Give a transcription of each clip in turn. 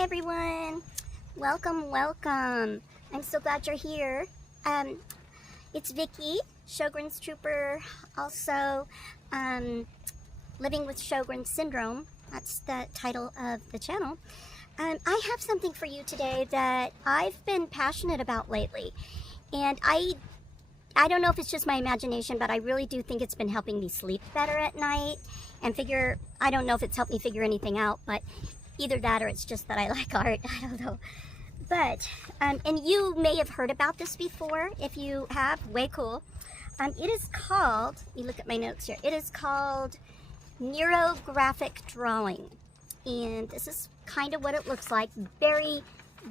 Hi everyone, welcome. I'm so glad you're here. It's Vickie, Sjogren's trooper, also living with Sjogren syndrome. That's the title of the channel. I have something for you today that I've been passionate about lately, and I don't know if it's just my imagination, but I really do think it's been helping me sleep better at night and I don't know if it's helped me figure anything out, but either that or it's just that I like art. I don't know. But, and you may have heard about this before. If you have, way cool. It is called, let me look at my notes here. It is called Neurographic drawing. And this is kind of what it looks like. Very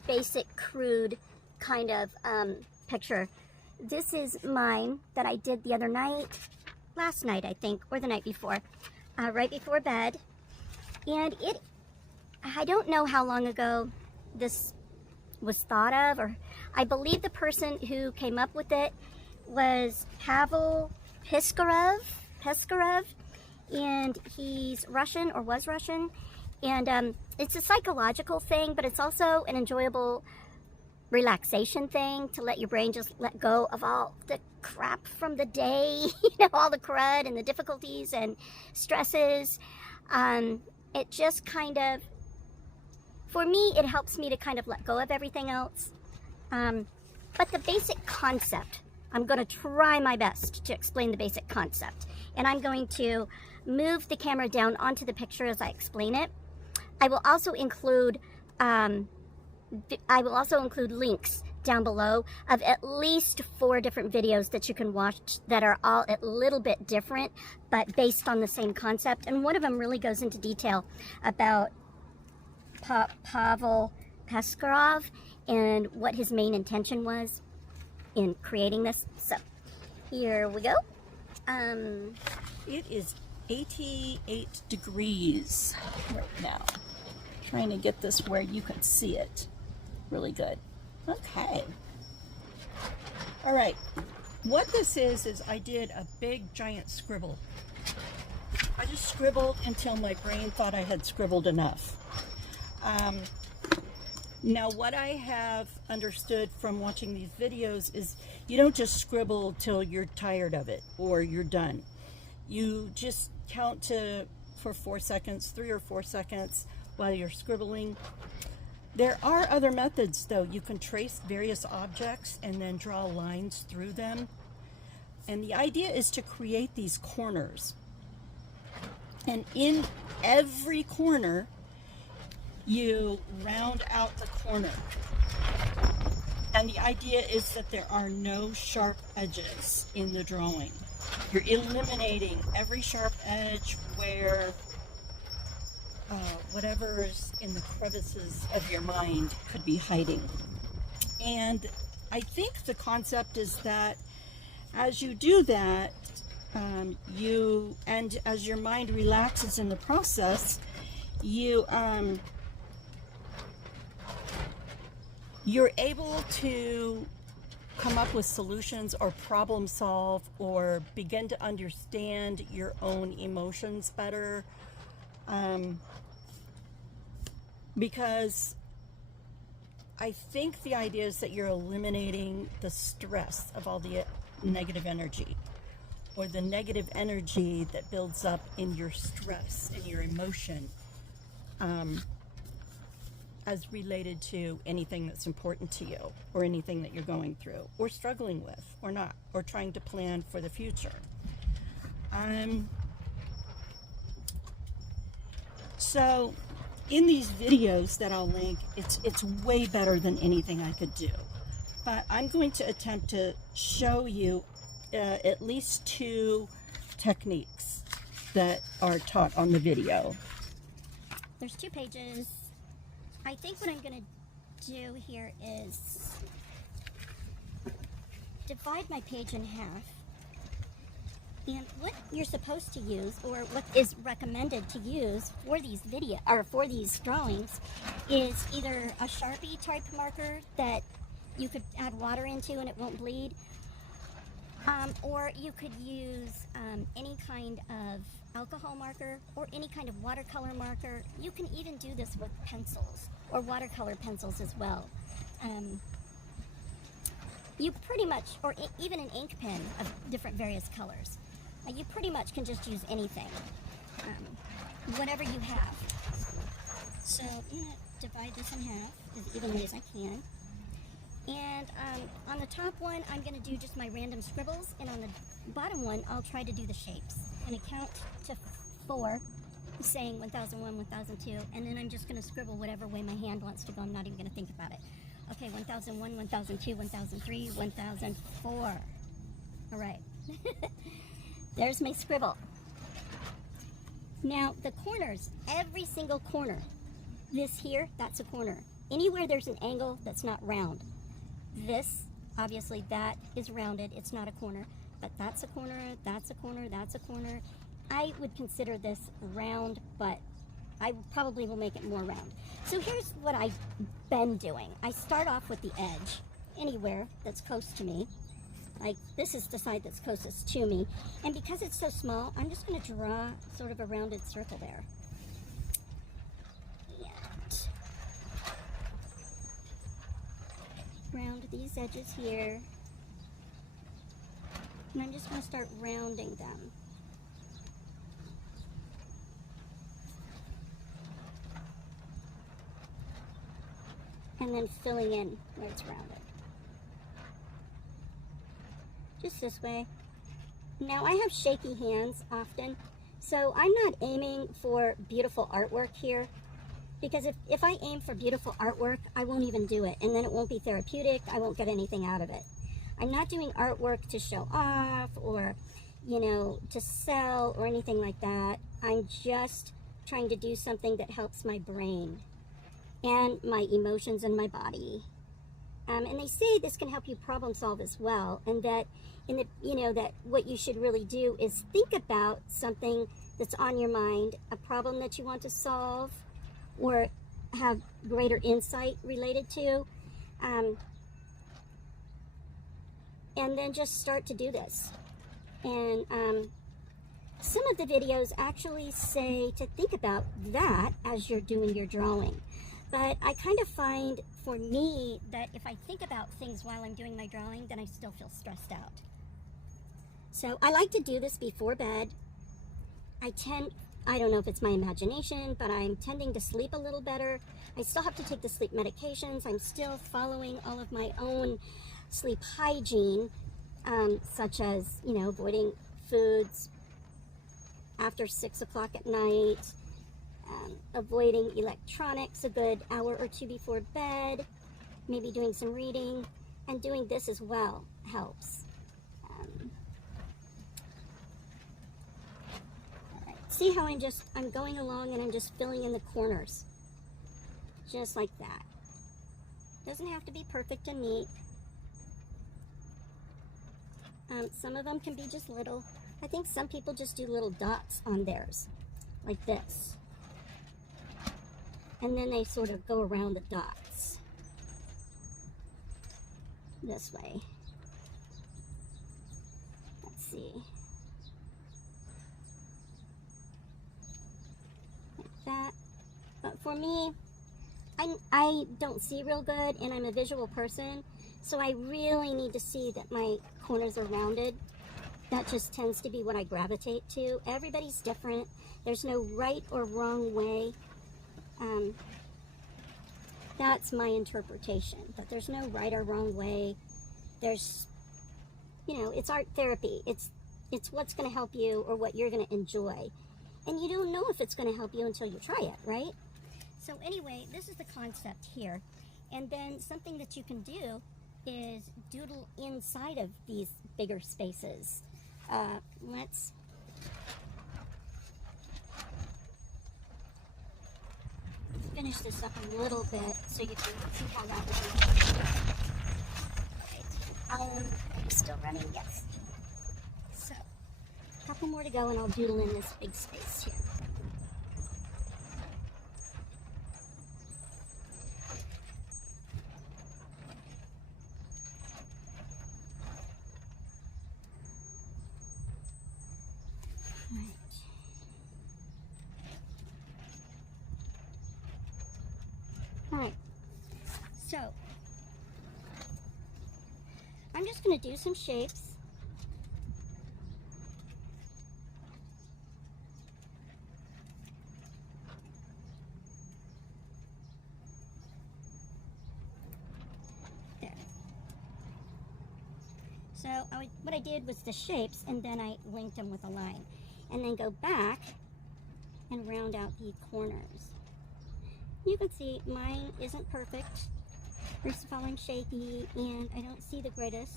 basic, crude kind of picture. This is mine that I did the other night, last night I think, or the night before, right before bed. And I don't know how long ago this was thought of, or I believe the person who came up with it was Pavel Piskarev, and he's Russian, or was Russian, and it's a psychological thing, but it's also an enjoyable relaxation thing to let your brain just let go of all the crap from the day, all the crud and the difficulties and stresses. It just kind of, for me, it helps me to kind of let go of everything else. But the basic concept, I'm going to try my best to explain the basic concept. And I'm going to move the camera down onto the picture as I explain it. I will also include links down below of at least 4 different videos that you can watch that are all a little bit different, but based on the same concept. And one of them really goes into detail about Pavel Piskarev and what his main intention was in creating this. So here we go. It is 88 degrees right now. Trying to get this where you can see it really good. Okay. All right. What this is I did a big giant scribble. I just scribbled until my brain thought I had scribbled enough. Now what I have understood from watching these videos is you don't just scribble till you're tired of it or you're done. You just count for 4 seconds, 3 or 4 seconds while you're scribbling. There are other methods though. You can trace various objects and then draw lines through them. And the idea is to create these corners. And in every corner, you round out the corner. And the idea is that there are no sharp edges in the drawing. You're eliminating every sharp edge where whatever's in the crevices of your mind could be hiding. And I think the concept is that as you do that, and as your mind relaxes in the process, you're able to come up with solutions or problem solve or begin to understand your own emotions better. Because I think the idea is that you're eliminating the stress of all the negative energy, or the negative energy that builds up in your stress and your emotion, as related to anything that's important to you, or anything that you're going through, or struggling with, or not, or trying to plan for the future. So in these videos that I'll link, it's way better than anything I could do. But I'm going to attempt to show you at least 2 techniques that are taught on the video. There's 2 pages. I think what I'm going to do here is divide my page in half. And what you're supposed to use, or what is recommended to use for these for these drawings, is either a Sharpie type marker that you could add water into and it won't bleed, or you could use any kind of alcohol marker or any kind of watercolor marker. You can even do this with pencils or watercolor pencils as well. You pretty much, or even an ink pen of different various colors. You pretty much can just use anything, whatever you have. So I'm going to divide this in half as evenly as I can. And on the top one, I'm going to do just my random scribbles, and on the bottom one, I'll try to do the shapes. I'm going to count to 4, saying 1001, 1002, and then I'm just going to scribble whatever way my hand wants to go. I'm not even going to think about it. Okay, 1001, 1002, 1003, 1004. All right. There's my scribble. Now, the corners, every single corner. This here, that's a corner. Anywhere there's an angle that's not round. This, obviously, that is rounded. It's not a corner. But that's a corner, that's a corner, that's a corner. I would consider this round, but I probably will make it more round. So here's what I've been doing. I start off with the edge, anywhere that's close to me. Like, this is the side that's closest to me. And because it's so small, I'm just going to draw sort of a rounded circle there. And round these edges here. And I'm just going to start rounding them. And then filling in where it's rounded. Just this way. Now I have shaky hands often, so I'm not aiming for beautiful artwork here, because if I aim for beautiful artwork, I won't even do it, and then it won't be therapeutic. I won't get anything out of it. I'm not doing artwork to show off or, you know, to sell or anything like that. I'm just trying to do something that helps my brain and my emotions and my body. And they say this can help you problem solve as well, and that that what you should really do is think about something that's on your mind, a problem that you want to solve or have greater insight related to, and then just start to do this. And some of the videos actually say to think about that as you're doing your drawing. But I kind of find, for me, that if I think about things while I'm doing my drawing, then I still feel stressed out. So I like to do this before bed. I don't know if it's my imagination, but I'm tending to sleep a little better. I still have to take the sleep medications. I'm still following all of my own sleep hygiene, such as, avoiding foods after 6 o'clock at night, avoiding electronics a good hour or two before bed, maybe doing some reading, and doing this as well helps. All right. See how I'm going along and I'm just filling in the corners, just like that. Doesn't have to be perfect and neat. Some of them can be just little. I think some people just do little dots on theirs, like this. And then they sort of go around the dots this way. Let's see. Like that. But for me, I don't see real good, and I'm a visual person, so I really need to see that my corners are rounded. That just tends to be what I gravitate to. Everybody's different. There's no right or wrong way. That's my interpretation, but there's no right or wrong way. There's, it's art therapy. It's what's going to help you or what you're going to enjoy. And you don't know if it's going to help you until you try it, right? So anyway, this is the concept here. And then something that you can do is doodle inside of these bigger spaces. Let's finish this up a little bit so you can see how that would be. Right. Are you still running? Yes. So, a couple more to go and I'll doodle in this big space here. Right. Alright, so I'm just going to do some shapes. There. So what I did was the shapes, and then I linked them with a line. And then go back and round out the corners. You can see mine isn't perfect. First of all, I'm shaky and I don't see the greatest.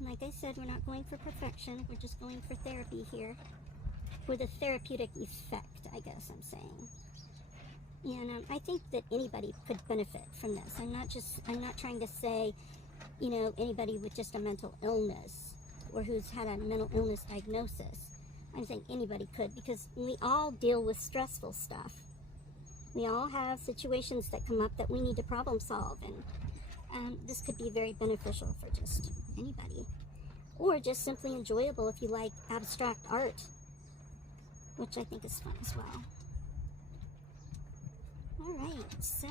Like I said, we're not going for perfection. We're just going for therapy here. For the therapeutic effect, I guess I'm saying. And I think that anybody could benefit from this. I'm not trying to say, you know, anybody with just a mental illness or who's had a mental illness diagnosis. I'm saying anybody could, because we all deal with stressful stuff. We all have situations that come up that we need to problem solve, and this could be very beneficial for just anybody. Or just simply enjoyable if you like abstract art, which I think is fun as well. Alright, so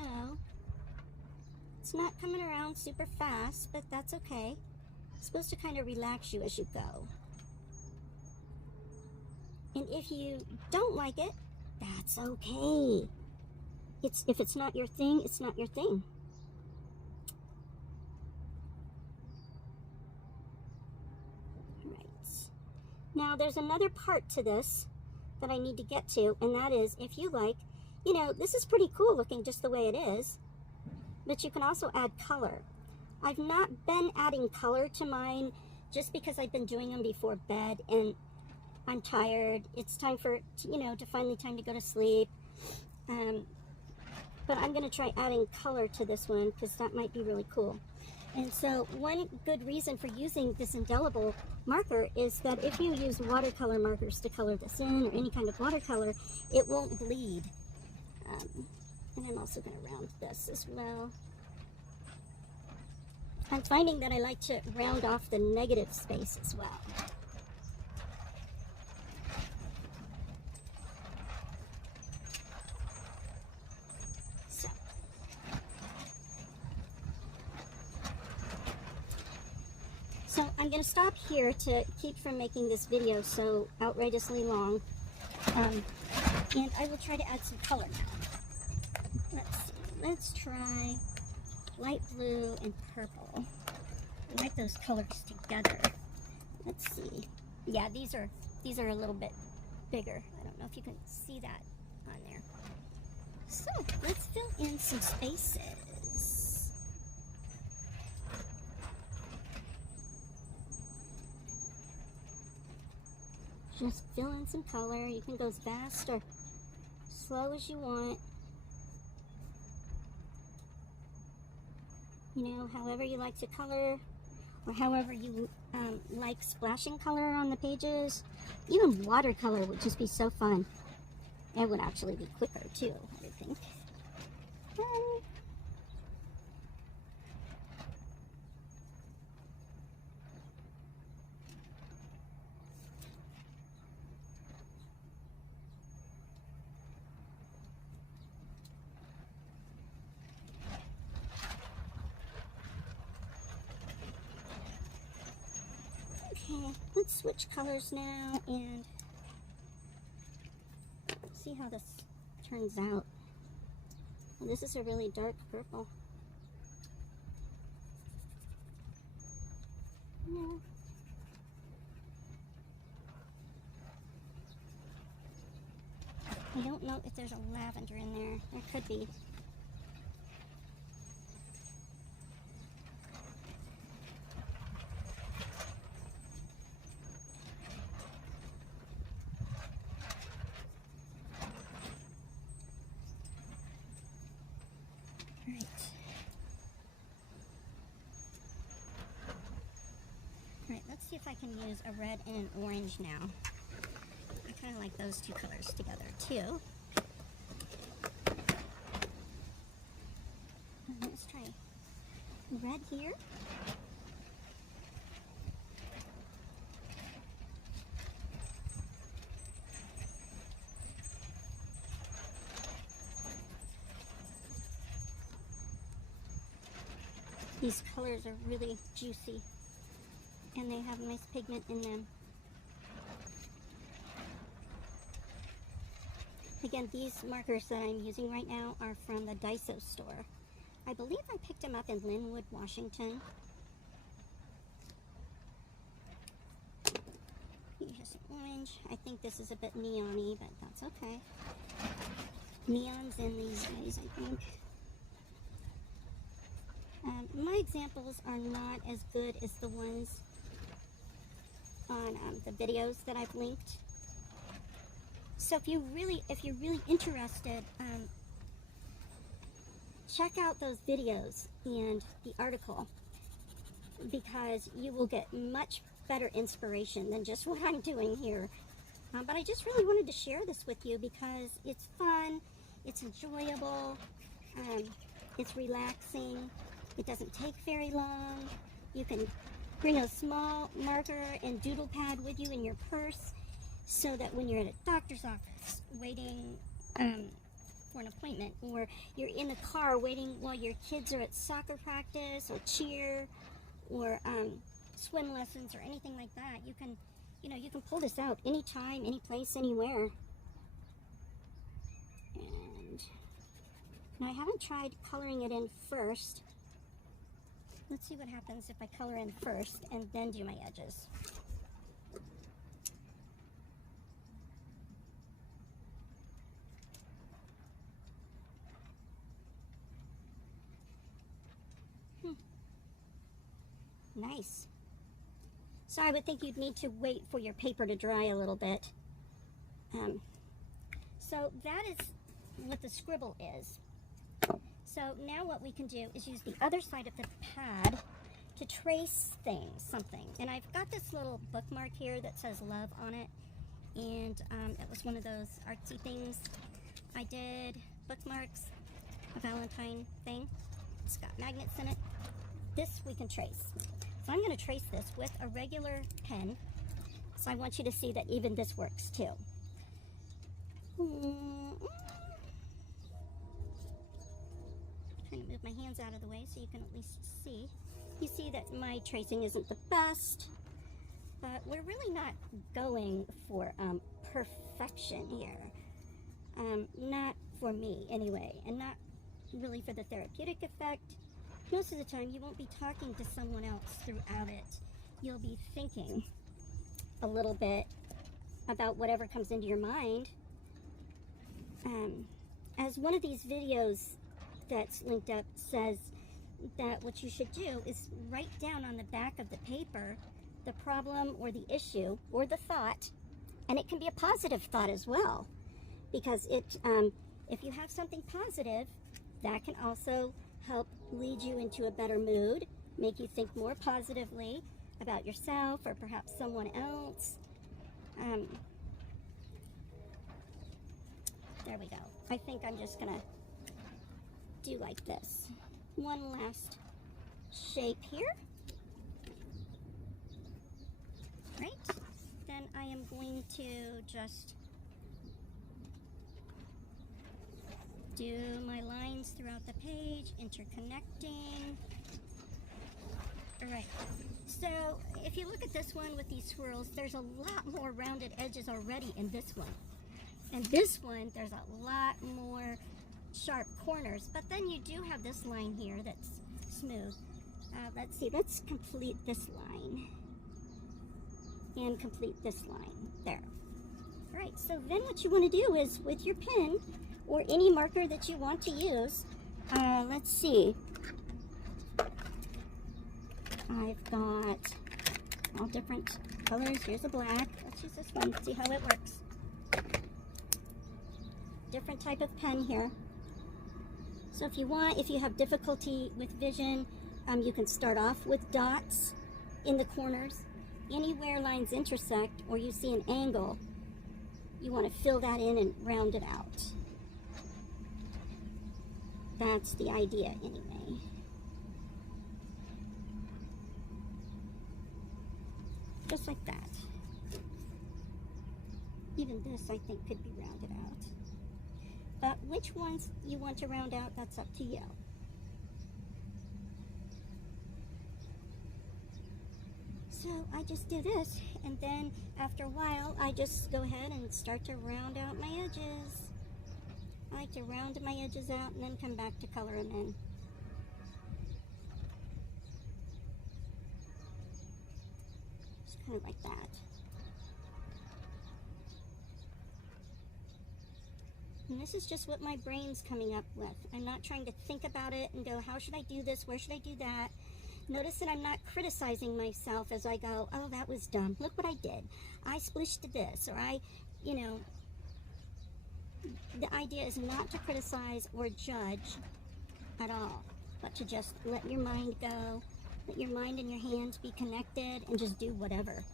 it's not coming around super fast, but that's okay. It's supposed to kind of relax you as you go. And if you don't like it, that's okay. If it's not your thing, it's not your thing. Right. Now there's another part to this that I need to get to, and that is, if you like, you know, this is pretty cool looking just the way it is, but you can also add color. I've not been adding color to mine just because I've been doing them before bed and I'm tired. It's time for, you know, to finally time to go to sleep. But I'm going to try adding color to this one because that might be really cool. And so one good reason for using this indelible marker is that if you use watercolor markers to color this in, or any kind of watercolor, it won't bleed. And I'm also going to round this as well. I'm finding that I like to round off the negative space as well. So I'm going to stop here to keep from making this video so outrageously long. And I will try to add some color now. Let's see. Let's try light blue and purple. I like those colors together. Let's see. Yeah, these are a little bit bigger. I don't know if you can see that on there. So let's fill in some spaces. Just fill in some color. You can go as fast or slow as you want. You know, however you like to color, or however you like splashing color on the pages. Even watercolor would just be so fun. It would actually be quicker too, I think. Okay, let's switch colors now and see how this turns out. Well, this is a really dark purple. No. I don't know if there's a lavender in there. There could be. Alright, let's see if I can use a red and an orange now. I kind of like those two colors together too. Let's try red here. These colors are really juicy and they have nice pigment in them. Again, these markers that I'm using right now are from the Daiso store. I believe I picked them up in Linwood, Washington. Here's some orange. I think this is a bit neon-y, but that's okay. Neon's in these guys, I think. My examples are not as good as the ones on the videos that I've linked. So if you're really interested, check out those videos and the article, because you will get much better inspiration than just what I'm doing here. But I just really wanted to share this with you because it's fun, it's enjoyable, it's relaxing, it doesn't take very long. You can bring a small marker and doodle pad with you in your purse so that when you're at a doctor's office waiting for an appointment, or you're in the car waiting while your kids are at soccer practice or cheer or swim lessons or anything like that, you can pull this out anytime, any place, anywhere. And now I haven't tried coloring it in first. Let's see what happens if I color in first and then do my edges. Nice. So I would think you'd need to wait for your paper to dry a little bit. So that is what the scribble is. So now what we can do is use the other side of the pad to trace something. And I've got this little bookmark here that says love on it. And it was one of those artsy things I did, bookmarks, a Valentine thing. It's got magnets in it. This we can trace. So I'm going to trace this with a regular pen. So I want you to see that even this works too. Trying to move my hands out of the way so you can at least see. You see that my tracing isn't the best, but we're really not going for perfection here. Not for me anyway, and not really for the therapeutic effect. Most of the time you won't be talking to someone else throughout it. You'll be thinking a little bit about whatever comes into your mind. As one of these videos that's linked up says, that what you should do is write down on the back of the paper the problem or the issue or the thought, and it can be a positive thought as well, because if you have something positive, that can also help lead you into a better mood, make you think more positively about yourself or perhaps someone else. There we go. I think I'm just gonna do like this. One last shape here. Right? Then I am going to just do my lines throughout the page, interconnecting. All right. So if you look at this one with these swirls, there's a lot more rounded edges already in this one. And this one, there's a lot more sharp corners, but then you do have this line here that's smooth. Let's see, let's complete this line and complete this line there. All right, so then what you want to do is with your pen or any marker that you want to use, let's see, I've got all different colors. Here's a black. Let's use this one, see how it works. Different type of pen here. So if you have difficulty with vision, you can start off with dots in the corners. Anywhere lines intersect or you see an angle, you want to fill that in and round it out. That's the idea anyway. Just like that. Even this, I think, could be rounded out. But which ones you want to round out, that's up to you. So I just do this, and then after a while, I just go ahead and start to round out my edges. I like to round my edges out and then come back to color them in. Just kind of like that. And this is just what my brain's coming up with. I'm not trying to think about it and go, how should I do this? Where should I do that? Notice that I'm not criticizing myself as I go, oh, that was dumb. Look what I did. I splished this, or the idea is not to criticize or judge at all, but to just let your mind go, let your mind and your hands be connected, and just do whatever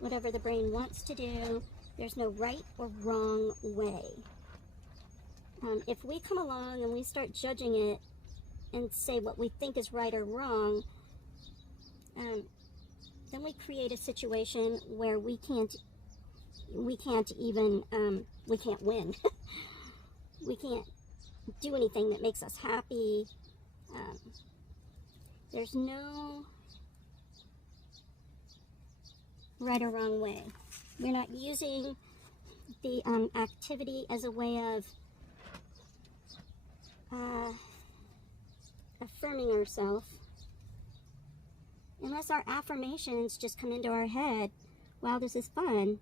the brain wants to do. There's no right or wrong way. If we come along and we start judging it and say what we think is right or wrong, then we create a situation where we can't win. We can't do anything that makes us happy. There's no right or wrong way. We're not using the activity as a way of affirming ourselves, unless our affirmations just come into our head. Wow, this is fun,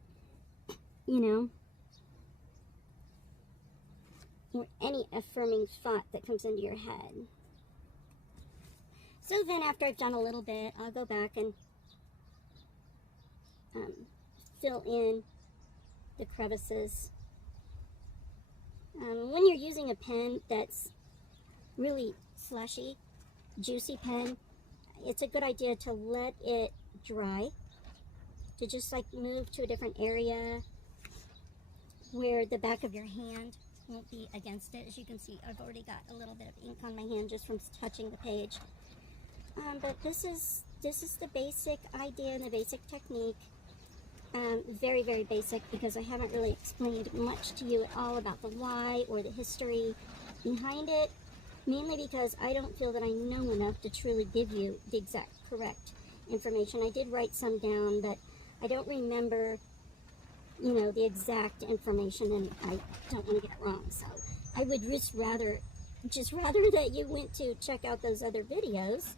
or any affirming thought that comes into your head. So then after I've done a little bit, I'll go back and fill in the crevices. When you're using a pen that's really slushy, juicy pen, it's a good idea to let it dry, to just like move to a different area where the back of your hand won't be against it. As you can see, I've already got a little bit of ink on my hand just from touching the page. But this is the basic idea and the basic technique. Very, very basic, because I haven't really explained much to you at all about the why or the history behind it, mainly because I don't feel that I know enough to truly give you the exact correct information. I did write some down, but I don't remember, the exact information, and I don't want to get it wrong. So I would just rather that you went to check out those other videos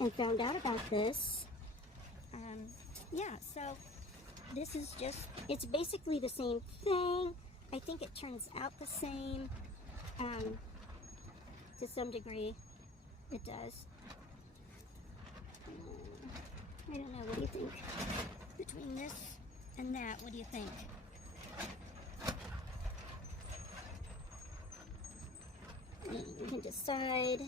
and found out about this. So this is it's basically the same thing. I think it turns out the same, to some degree. It does. I don't know, what do you think? Between this and that, what do you think? You can decide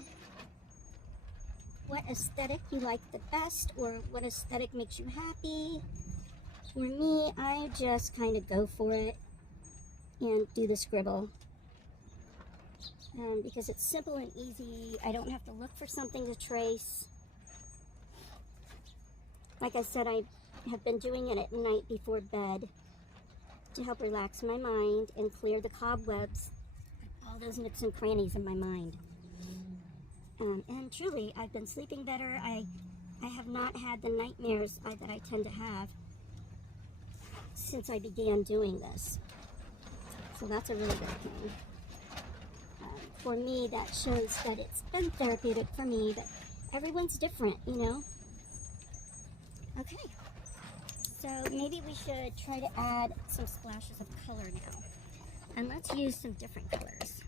what aesthetic you like the best, or what aesthetic makes you happy. For me, I just kind of go for it and do the scribble. Because it's simple and easy. I don't have to look for something to trace. Like I said, I have been doing it at night before bed to help relax my mind and clear the cobwebs, all those nooks and crannies in my mind. And truly, I've been sleeping better. I have not had the nightmares that I tend to have since I began doing this. So that's a really good thing. For me, that shows that it's been therapeutic for me, but everyone's different, Okay, so maybe we should try to add some splashes of color now. And let's use some different colors.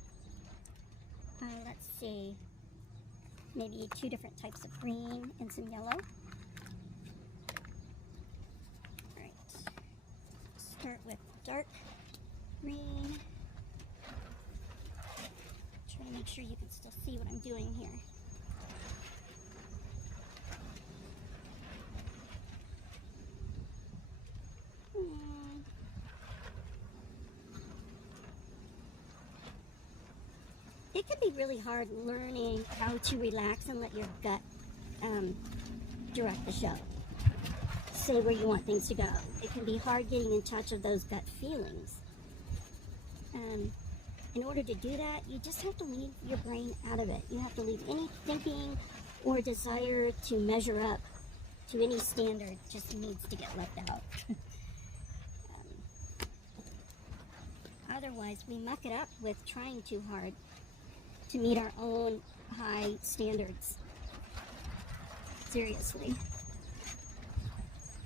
Let's see, maybe 2 different types of green and some yellow. Alright, start with dark green. Try to make sure you can still see what I'm doing here. It can be really hard learning how to relax and let your gut direct the show. Say where you want things to go. It can be hard getting in touch with those gut feelings. In order to do that, you just have to leave your brain out of it. You have to leave any thinking or desire to measure up to any standard just needs to get left out. Otherwise, we muck it up with trying too hard to meet our own high standards. Seriously.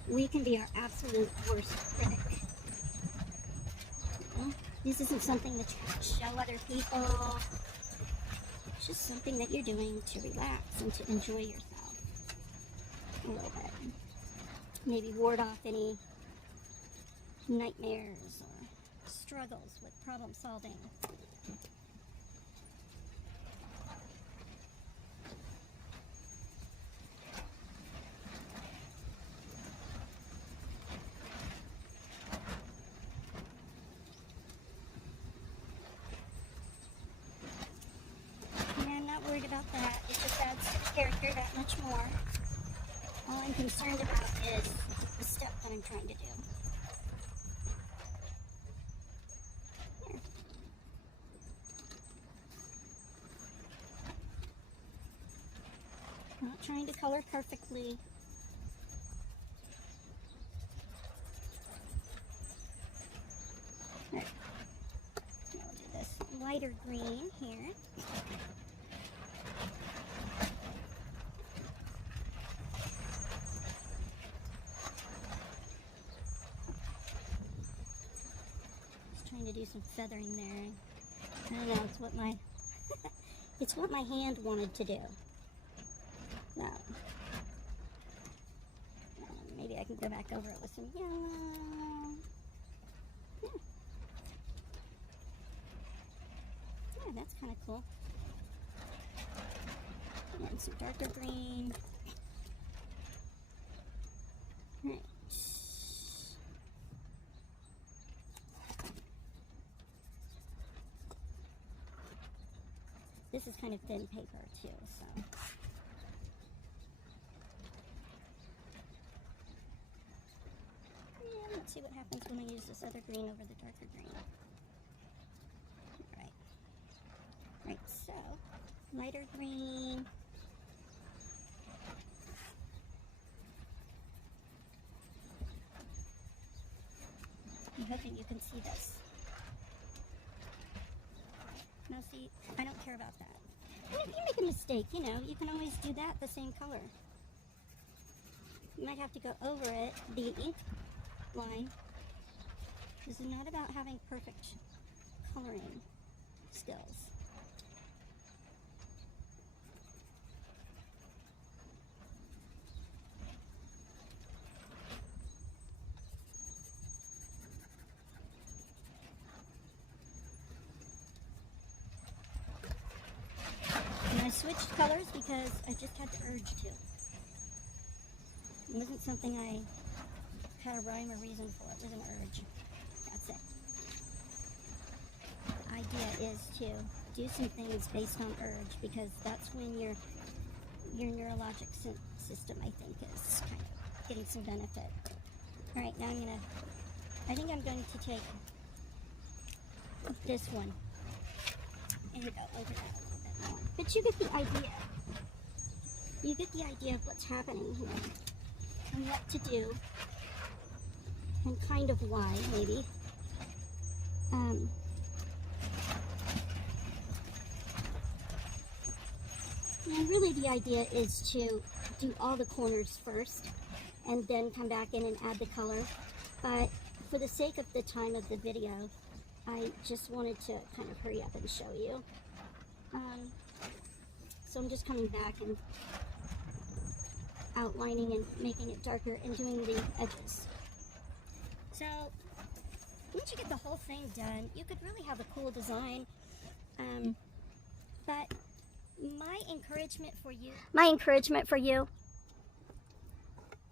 We can be our absolute worst critic. You know? This isn't something that you can show other people. It's just something that you're doing to relax and to enjoy yourself a little bit. Maybe ward off any nightmares or struggles with problem solving. Yeah, I'm not worried about that. It just adds to the character that much more. All I'm concerned about is the step that I'm trying to do. Not trying to color perfectly. Right. Now we'll do this lighter green here. Just trying to do some feathering there. I don't know, it's what my it's what my hand wanted to do. No. Maybe I can go back over it with some yellow. Yeah, that's kind of cool. And some darker green. Right. This is kind of thin paper too, so. Let's see what happens when I use this other green over the darker green. Alright. Right, so, lighter green. I'm hoping you can see this. Now see, I don't care about that. And if you make a mistake, you know, you can always do that the same color. You might have to go over it, the ink line. This is not about having perfect coloring skills. And I switched colors because I just had the urge to. It wasn't something I had a rhyme or reason for. It was an urge. That's it. The idea is to do some things based on urge, because that's when your neurologic system, I think, is kind of getting some benefit. All right, now I think I'm going to take this one and go over that a little bit more. But you get the idea. You get the idea of what's happening here and what to do. And kind of why, maybe. And really the idea is to do all the corners first and then come back in and add the color. But for the sake of the time of the video, I just wanted to kind of hurry up and show you. So I'm just coming back and outlining and making it darker and doing the edges. So, once you get the whole thing done, you could really have a cool design. But my encouragement for you,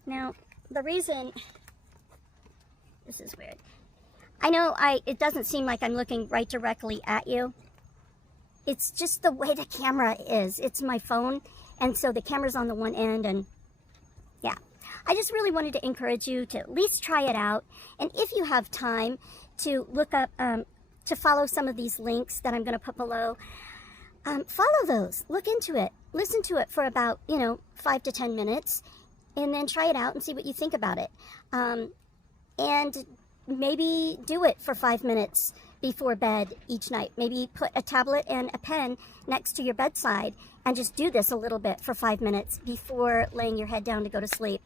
now, the reason, this is weird. I know it doesn't seem like I'm looking right directly at you. It's just the way the camera is. It's my phone, and so the camera's on the one end, and yeah. I just really wanted to encourage you to at least try it out. And if you have time to look up, to follow some of these links that I'm going to put below, follow those, look into it, listen to it for about, 5 to 10 minutes, and then try it out and see what you think about it. And maybe do it for 5 minutes before bed each night. Maybe put a tablet and a pen next to your bedside and just do this a little bit for 5 minutes before laying your head down to go to sleep.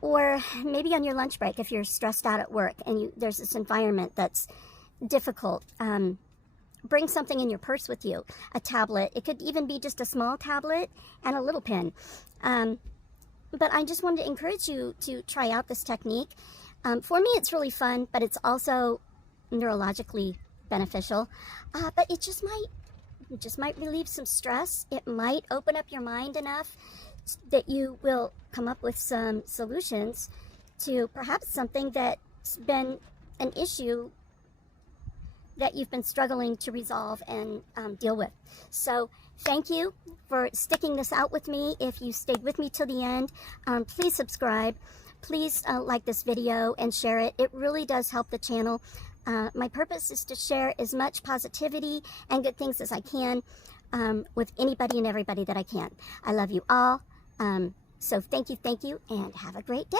Or maybe on your lunch break if you're stressed out at work and there's this environment that's difficult. Bring something in your purse with you, a tablet. It could even be just a small tablet and a little pen. But I just wanted to encourage you to try out this technique. For me, it's really fun, but it's also neurologically beneficial. But it just might relieve some stress. It might open up your mind enough that you will come up with some solutions to perhaps something that's been an issue that you've been struggling to resolve and deal with. So thank you for sticking this out with me. If you stayed with me till the end, please subscribe. Please like this video and share it. It really does help the channel. My purpose is to share as much positivity and good things as I can with anybody and everybody that I can. I love you all. So thank you, and have a great day.